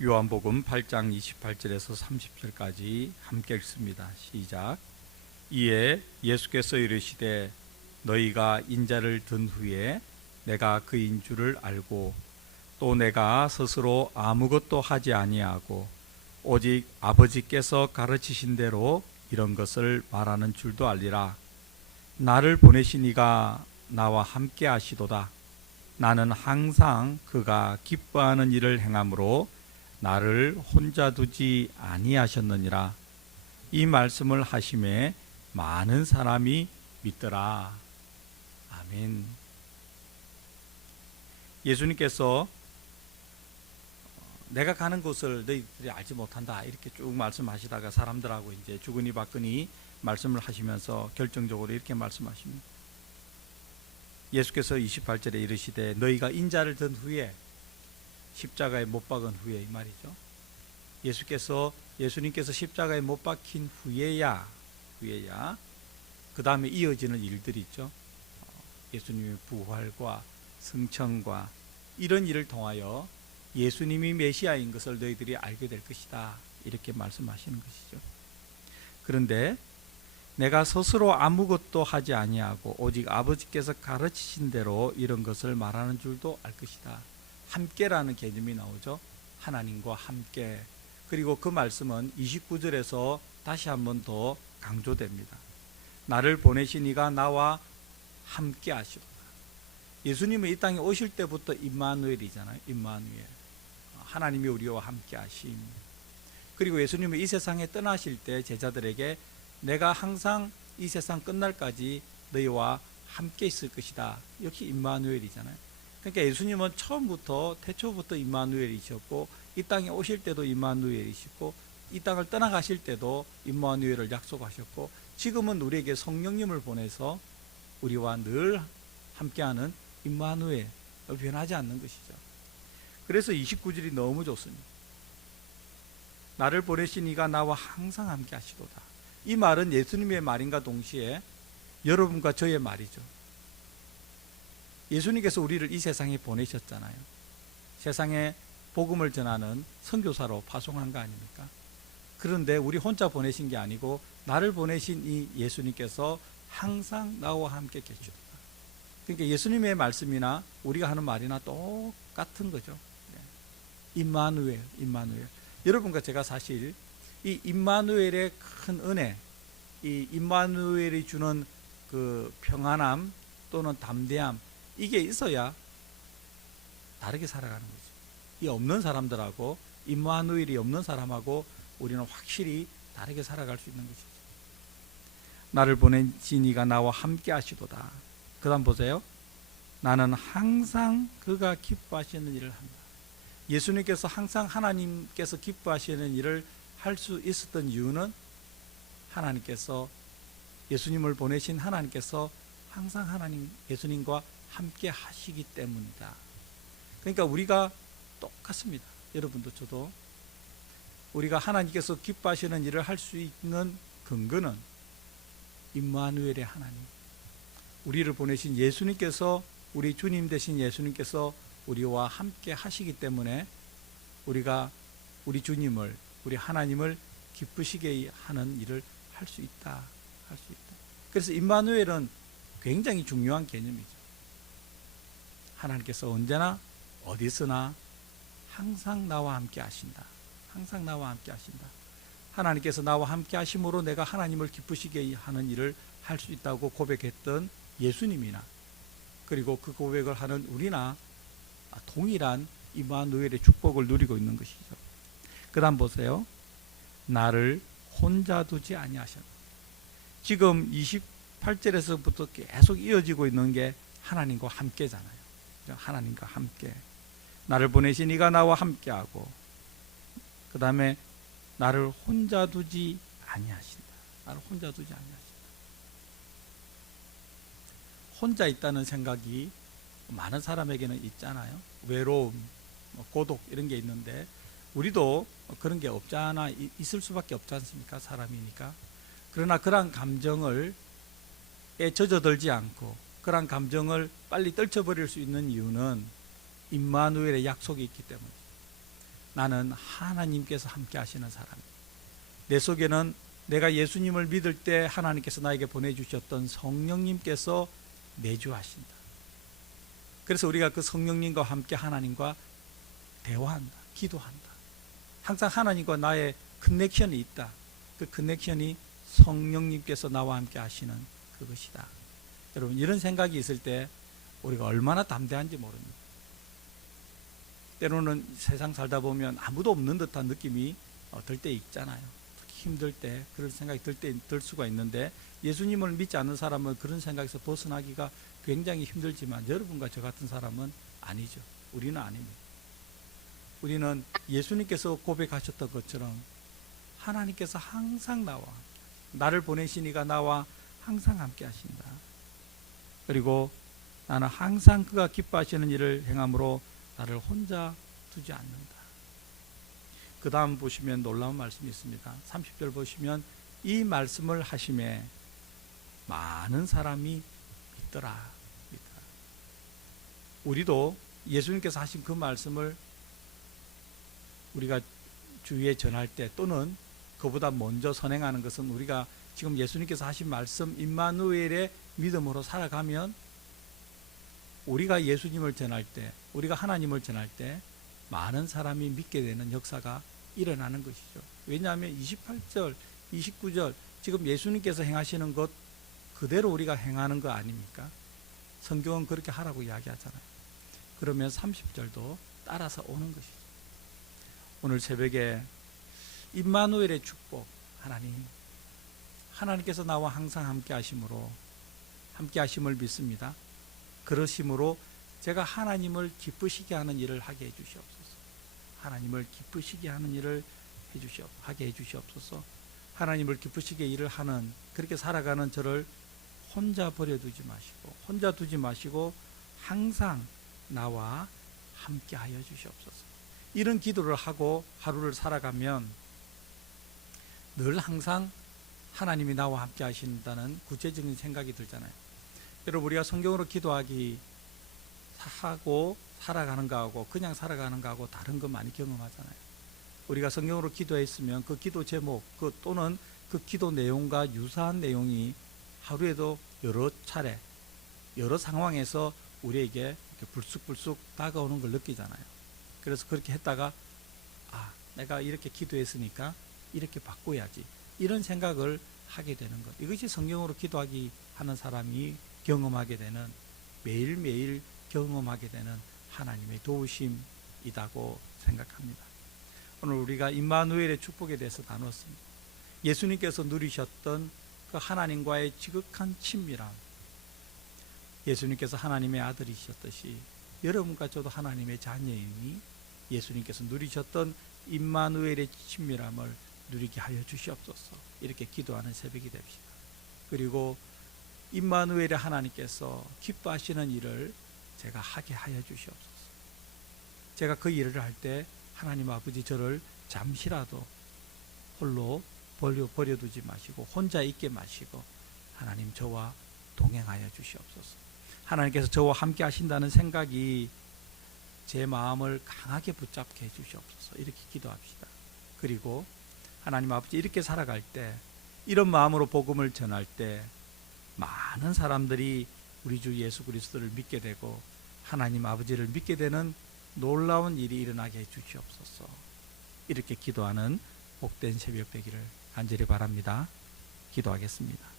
요한복음 8장 28절에서 30절까지 함께 읽습니다. 시작. 이에 예수께서 이르시되 너희가 인자를 든 후에 내가 그인 줄을 알고 또 내가 스스로 아무것도 하지 아니하고 오직 아버지께서 가르치신 대로 이런 것을 말하는 줄도 알리라. 나를 보내신 이가 나와 함께 하시도다. 나는 항상 그가 기뻐하는 일을 행함으로 나를 혼자 두지 아니하셨느니라. 이 말씀을 하심에 많은 사람이 믿더라. 아멘. 예수님께서 내가 가는 곳을 너희들이 알지 못한다 이렇게 쭉 말씀하시다가 사람들하고 이제 주거니 받거니 말씀을 하시면서 결정적으로 이렇게 말씀하십니다. 예수께서 28절에 이르시되 너희가 인자를 든 후에 십자가에 못 박은 후에 이 말이죠. 예수님께서 십자가에 못 박힌 후에야 그 다음에 이어지는 일들이 있죠. 예수님의 부활과 승천과 이런 일을 통하여 예수님이 메시아인 것을 너희들이 알게 될 것이다 이렇게 말씀하시는 것이죠. 그런데 내가 스스로 아무것도 하지 아니하고 오직 아버지께서 가르치신 대로 이런 것을 말하는 줄도 알 것이다. 함께라는 개념이 나오죠. 하나님과 함께. 그리고 그 말씀은 29절에서 다시 한 번 더 강조됩니다. 나를 보내신 이가 나와 함께 하시도다. 예수님은 이 땅에 오실 때부터 임마누엘이잖아요. 임마누엘. 하나님이 우리와 함께 하심. 그리고 예수님은 이 세상에 떠나실 때 제자들에게 내가 항상 이 세상 끝날까지 너희와 함께 있을 것이다. 역시 임마누엘이잖아요. 그러니까 예수님은 처음부터 태초부터 임마누엘이셨고 이 땅에 오실 때도 임마누엘이시고 이 땅을 떠나가실 때도 임마누엘을 약속하셨고 지금은 우리에게 성령님을 보내서 우리와 늘 함께하는 임마누엘, 변하지 않는 것이죠. 그래서 29절이 너무 좋습니다. 나를 보내신 이가 나와 항상 함께 하시도다. 이 말은 예수님의 말인가 동시에 여러분과 저의 말이죠. 예수님께서 우리를 이 세상에 보내셨잖아요. 세상에 복음을 전하는 선교사로 파송한 거 아닙니까? 그런데 우리 혼자 보내신 게 아니고 나를 보내신 이 예수님께서 항상 나와 함께 계시다. 그러니까 예수님의 말씀이나 우리가 하는 말이나 똑같은 거죠. 임마누엘. 여러분과 제가 사실 이 임마누엘의 큰 은혜, 이 임마누엘이 주는 그 평안함 또는 담대함, 이게 있어야 다르게 살아가는 거죠. 이 없는 사람들하고 임마누엘이 없는 사람하고 우리는 확실히 다르게 살아갈 수 있는 것이죠. 나를 보내신 이가 나와 함께 하시도다. 그 다음 보세요. 나는 항상 그가 기뻐하시는 일을 한다. 예수님께서 항상 하나님께서 기뻐하시는 일을 할 수 있었던 이유는 하나님께서 예수님을 보내신 하나님께서 항상 예수님과 함께 하시기 때문이다. 그러니까 우리가 똑같습니다. 여러분도 저도 우리가 하나님께서 기뻐하시는 일을 할 수 있는 근거는 임마누엘의 하나님, 우리를 보내신 예수님께서, 우리 주님 되신 예수님께서 우리와 함께 하시기 때문에 우리가 우리 주님을, 우리 하나님을 기쁘시게 하는 일을 할 수 있다. 그래서 임마누엘은 굉장히 중요한 개념이죠. 하나님께서 언제나 어디서나 항상 나와 함께 하신다. 하나님께서 나와 함께 하심으로 내가 하나님을 기쁘시게 하는 일을 할 수 있다고 고백했던 예수님이나 그리고 그 고백을 하는 우리나 동일한 임마누엘의 축복을 누리고 있는 것이죠. 그 다음 보세요. 나를 혼자 두지 아니하셨다. 지금 28절에서부터 계속 이어지고 있는 게 하나님과 함께잖아요. 하나님과 함께. 나를 보내신 이가 나와 함께하고 그 다음에 나를 혼자 두지 아니하신다. 혼자 있다는 생각이 많은 사람에게는 있잖아요. 외로움, 고독 이런 게 있는데 우리도 그런 게 없지 않아 있을 수밖에 없지 않습니까? 사람이니까. 그러나 그러한 감정에 젖어들지 않고 그러한 감정을 빨리 떨쳐버릴 수 있는 이유는 임마누엘의 약속이 있기 때문에 나는 하나님께서 함께 하시는 사람. 내 속에는 내가 예수님을 믿을 때 하나님께서 나에게 보내주셨던 성령님께서 내주하신다. 그래서 우리가 그 성령님과 함께 하나님과 대화한다, 기도한다. 항상 하나님과 나의 커넥션이 있다. 그 커넥션이 성령님께서 나와 함께 하시는 그것이다. 여러분, 이런 생각이 있을 때 우리가 얼마나 담대한지 모릅니다. 때로는 세상 살다 보면 아무도 없는 듯한 느낌이 들 때 있잖아요. 특히 힘들 때 그런 생각이 들 수가 있는데, 예수님을 믿지 않는 사람은 그런 생각에서 벗어나기가 굉장히 힘들지만 여러분과 저 같은 사람은 아니죠. 우리는 아닙니다. 우리는 예수님께서 고백하셨던 것처럼 하나님께서 항상 나와, 나를 보내신 이가 나와 항상 함께 하신다. 그리고 나는 항상 그가 기뻐하시는 일을 행함으로 나를 혼자 두지 않는다. 그 다음 보시면 놀라운 말씀이 있습니다. 30절 보시면 이 말씀을 하심에 많은 사람이 믿더라. 우리도 예수님께서 하신 그 말씀을 우리가 주위에 전할 때, 또는 그보다 먼저 선행하는 것은, 우리가 지금 예수님께서 하신 말씀 임마누엘의 믿음으로 살아가면 우리가 예수님을 전할 때, 우리가 하나님을 전할 때 많은 사람이 믿게 되는 역사가 일어나는 것이죠. 왜냐하면 28절, 29절 지금 예수님께서 행하시는 것 그대로 우리가 행하는 거 아닙니까? 성경은 그렇게 하라고 이야기하잖아요. 그러면 30절도 따라서 오는 것이죠. 오늘 새벽에 임마누엘의 축복, 하나님께서 나와 항상 함께 하심으로, 함께 하심을 믿습니다. 그러심으로 제가 하나님을 기쁘시게 하는 일을 하게 해주시옵소서. 하나님을 기쁘시게 하는 일을 하게 해주시옵소서. 하나님을 기쁘시게 일을 하는, 그렇게 살아가는 저를 혼자 버려두지 마시고, 혼자 두지 마시고 항상 나와 함께 하여 주시옵소서. 이런 기도를 하고 하루를 살아가면 늘 항상 하나님이 나와 함께 하신다는 구체적인 생각이 들잖아요. 여러분, 우리가 성경으로 기도하기 하고 살아가는 거하고 그냥 살아가는 거하고 다른 거 많이 경험하잖아요. 우리가 성경으로 기도했으면 그 기도 제목, 또는 그 기도 내용과 유사한 내용이 하루에도 여러 차례, 여러 상황에서 우리에게 이렇게 불쑥불쑥 다가오는 걸 느끼잖아요. 그래서 그렇게 했다가 내가 이렇게 기도했으니까 이렇게 바꿔야지, 이런 생각을 하게 되는 것. 이것이 성경으로 기도하기 하는 사람이 경험하게 되는, 매일매일 경험하게 되는 하나님의 도우심이라고 생각합니다. 오늘 우리가 임마누엘의 축복에 대해서 나눴습니다. 예수님께서 누리셨던 그 하나님과의 지극한 친밀함, 예수님께서 하나님의 아들이셨듯이 여러분과 저도 하나님의 자녀이니 예수님께서 누리셨던 임마누엘의 친밀함을 누리게 하여 주시옵소서. 이렇게 기도하는 새벽이 됩시다. 그리고 임마누엘의 하나님께서 기뻐하시는 일을 제가 하게 하여 주시옵소서. 제가 그 일을 할 때 하나님 아버지, 저를 잠시라도 홀로 버려두지 마시고 혼자 있게 마시고 하나님 저와 동행하여 주시옵소서. 하나님께서 저와 함께 하신다는 생각이 제 마음을 강하게 붙잡게 해 주시옵소서. 이렇게 기도합시다. 그리고 하나님 아버지, 이렇게 살아갈 때, 이런 마음으로 복음을 전할 때 많은 사람들이 우리 주 예수 그리스도를 믿게 되고 하나님 아버지를 믿게 되는 놀라운 일이 일어나게 해 주시옵소서. 이렇게 기도하는 복된 새벽 되기를 간절히 바랍니다. 기도하겠습니다.